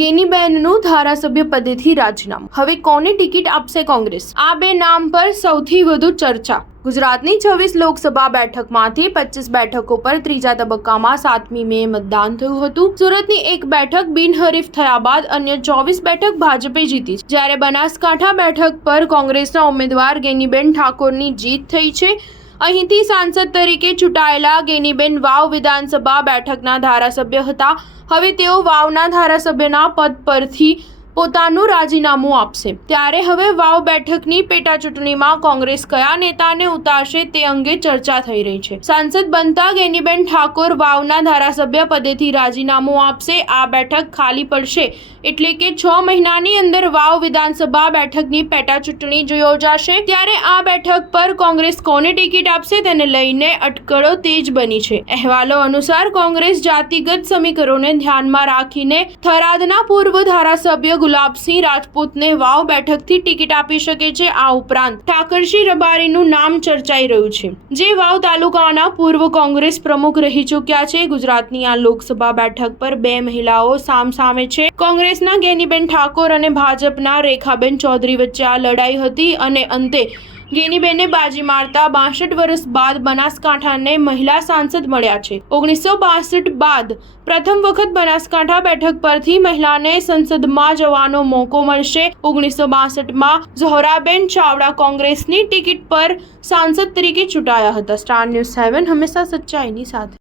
ગેનીબેનનું ધારાસભ્ય પદેથી રાજીનામું, હવે કોને ટિકિટ આપશે કોંગ્રેસ? આ બે નામ પર સૌથી વધુ ચર્ચા। ગુજરાતની 26 લોકસભા બેઠકમાંથી 25 બેઠકો પર ત્રીજા તબક્કામાં 7મી મે મતદાન થયું હતું। સુરતની એક બેઠક બિનહરીફ થયા બાદ અન્ય 24 બેઠક ભાજપે જીતી છે, જ્યારે બનાસકાંઠા બેઠક પર કોંગ્રેસના ઉમેદવાર ગેનીબેન ઠાકોરની જીત થઈ છે। અહીંથી સાંસદ તરીકે ચૂંટાયેલા ગેનીબેન વાવ વિધાનસભા બેઠકના ધારાસભ્ય હતા। હવે તેઓ વાવના ધારાસભ્યના પદ પરથી પોતાનું રાજીનામું આપશે, ત્યારે હવે વાવ બેઠકની પેટા ચૂંટણીમાં કોંગ્રેસ કયા નેતાને ઉતારશે તે અંગે ચર્ચા થઈ રહી છે। સાંસદ બનતા ગેનીબેન ઠાકોર વાવના ધારાસભ્ય પદેથી રાજીનામું આપશે। આ બેઠક ખાલી પડશે એટલે કે 6 મહિનાની અંદર વાવ વિધાનસભા બેઠકની પેટા ચૂંટણી યોજાશે, ત્યારે આ બેઠક પર કોંગ્રેસ કોને ટિકિટ આપશે તેને લઈને અટકળો તેજ બની છે। અહેવાલો અનુસાર કોંગ્રેસ જાતિગત સમીકરણોને ધ્યાનમાં રાખીને થરાદના પૂર્વ ધારાસભ્ય ગુલાબસિંહ રાજપૂતને વાવ બેઠકથી ટિકિટ આપી શકે છે। આ ઉપરાંત ઠાકરસિંહ રબારીનું નામ ચર્ચાઈ રહ્યું છે, જે વાવ તાલુકાના પૂર્વ કોંગ્રેસ પ્રમુખ રહી ચૂક્યા છે। ગુજરાતની આ લોકસભા બેઠક પર 2 મહિલાઓ સામસામે છે। કોંગ્રેસના ગેનીબેન ઠાકોર અને ભાજપના રેખાબેન ચૌધરી વચ્ચે આ લડાઈ હતી અને અંતે ગેનીબેને બાજી મારતા 62 વર્ષ બાદ બનાસકાંઠાને મહિલા સાંસદ મળ્યા છે। 1962 બાદ પ્રથમ વખત બનાસકાંઠા બેઠક પરથી મહિલાને સંસદમાં જવાનો મોકો મળશે। 1962માં ઝહોરાબેન ચાવડા કોંગ્રેસની ટિકિટ પર સાંસદ તરીકે ચૂંટાયા હતા। સ્ટાર ન્યૂઝ 7 હંમેશા સચ્ચાઈની સાથે।